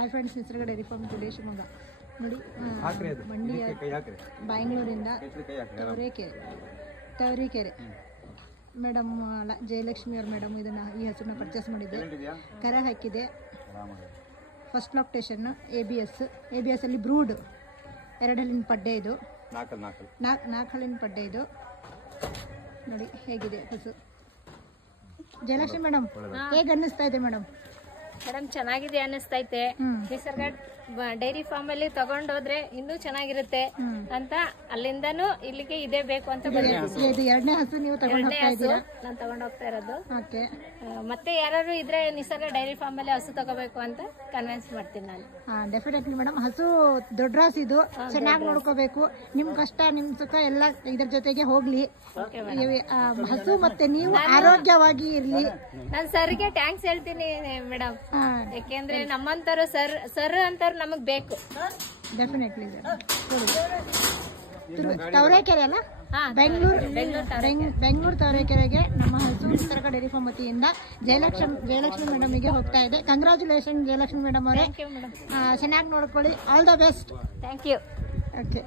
Hi friends, ನಿಸರ್ಗ dairy farm today Shivamogga ನೋಡಿ. Mandya ಬ್ಯಾಂಗ್ಳೂರಿಂದ ತವರೀಕೆರೆ madam Jayalakshmi ಅವ್ರ ಮೇಡಮ್ ಈ ಹಸುನ ಪರ್ಚೇಸ್ ಮಾಡಿದ್ದೆ. ಕರ ಹಾಕಿದೆ. ಫಸ್ಟ್ ಲಾಕ್ಟೇಷನ್ ABS ಅಲ್ಲಿ ಬ್ರೂಡ್ 2 ಹಲ್ಲಿನ ಪಡ್ಡೆ ಇದು, 4 ಹಲ್ಲಿನ ಪಡ್ಡೆ ಇದು. ನೋಡಿ ಹೇಗಿದೆ ಹಸು. ಜಯಲಕ್ಷ್ಮಿ ಮೇಡಮ್ ಹೇಗೆ ಅನ್ನಿಸ್ತಾ ಇದೆ ಮೇಡಮ್? ಮೇಡಮ್ ಚೆನ್ನಾಗಿದೆ ಅನ್ನಿಸ್ತೈತೆ. ನಿಸರ್ಗ ಡೈರಿ ಫಾರ್ಮ್ ಅಲ್ಲಿ ತಗೊಂಡೋದ್ರೆ ಇನ್ನೂ ಚೆನ್ನಾಗಿರುತ್ತೆ ಅಂತ ಅಲ್ಲಿಂದಾನು ಇಲ್ಲಿಗೆ ಇದೇ ಬೇಕು ಅಂತ ಇದು 2ನೇ ಹಸು ನೀವು ತಗೊಂಡು ನಾನು ತಗೊಂಡ್ ಹೋಗ್ತಾ ಇರೋದು. ಓಕೆ, ಮತ್ತೆ ಯಾರು ಇದ್ರೆ ನಿಸರ್ಗ ಡೈರಿ ಫಾರ್ಮ್ ಅಲ್ಲಿ ಹಸು ತಗೋಬೇಕು ಅಂತ ಕನ್ವಿನ್ಸ್ ಮಾಡ್ತೀನಿ ನಾನು. Definitely madam. ಹಸು ದೊಡ್ಡ ರಾಸು ಇದು, ಚೆನ್ನಾಗಿ ನೋಡ್ಕೋಬೇಕು. ನಿಮ್ ಕಷ್ಟ ನಿಮ್ ಸುಖ ಎಲ್ಲ ಇದ್ರ ಜೊತೆಗೆ ಹೋಗ್ಲಿ. ಹಸು ಮತ್ತೆ ನೀವು ಆರೋಗ್ಯವಾಗಿ ಇರ್ಲಿ. ನಾನು ಸರ್ಗೆ ಥ್ಯಾಂಕ್ಸ್ ಹೇಳ್ತೀನಿ ಮೇಡಮ್, ಯಾಕೆಂದ್ರೆ ನಮ್ಮಂತರು ಸರ್ ಅಂತವ್ರು ನಮಗ್ ಬೇಕು. ಡೆಫಿನೆಟ್ಲಿ. ತವರೇಕೆರೆ ಅಲ್ಲ, ಬೆಂಗಳೂರು ತವರೇಕೆರೆಗೆ ನಮ್ಮ ಹಸು ನಿಸರ್ಗ ಡೈರಿ ಫಾರ್ಮ್ ವತಿಯಿಂದ ಜಯಲಕ್ಷ್ಮಿ ಮೇಡಮ್ಗೆ ಹೋಗ್ತಾ ಇದೆ. ಕಂಗ್ರಾಚುಲೇಷನ್ ಜಯಲಕ್ಷ್ಮಿ ಮೇಡಮ್ ಅವರೇ, ಚೆನ್ನಾಗಿ ನೋಡ್ಕೊಳ್ಳಿ. All the best. Thank you. Okay.